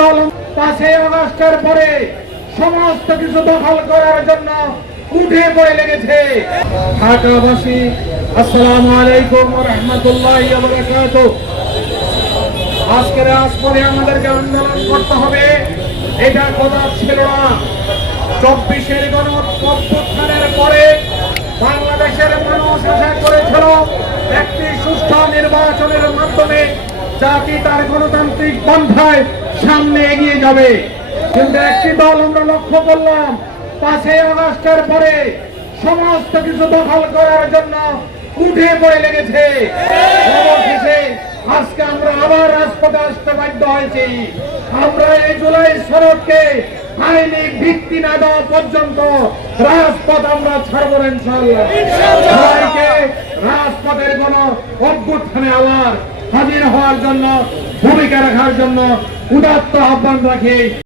দল পাঁচই আগস্টের পরে সমস্ত কিছু দখল করার জন্য উঠে পড়ে লেগেছে। ঢাকাবাসী, আসসালামু আলাইকুম রহমতুল্লাহ আজকের আজ পরে আমাদেরকে আন্দোলন করতে হবে। এটা কথা ছিল না। চব্বিশের গণ পরে বাংলাদেশের মানুষ আশা করেছিল একটি সুষ্ঠু নির্বাচনের মাধ্যমে জাতি তার গণতান্ত্রিক পন্থায় সামনে এগিয়ে যাবে। কিন্তু একটি দল আমরা লক্ষ্য করলাম পাঁচই আগস্টের পরে সমস্ত কিছু দখল করার জন্য উঠে পড়ে লেগেছে। আজকে আমরা আবার রাজপথে আসতে বাধ্য হয়েছি। আমরা এই জুলাই শরৎকে আইনি ভিত্তি না দেওয়া পর্যন্ত রাজপথ আমরা ছাড়বো না ইনশাল্লাহ সবাইকে রাজপথের কোন অভ্যুত্থানে আবার হাজির হওয়ার জন্য ভূমিকা রাখার জন্য উদাত্ত আহ্বান রাখি।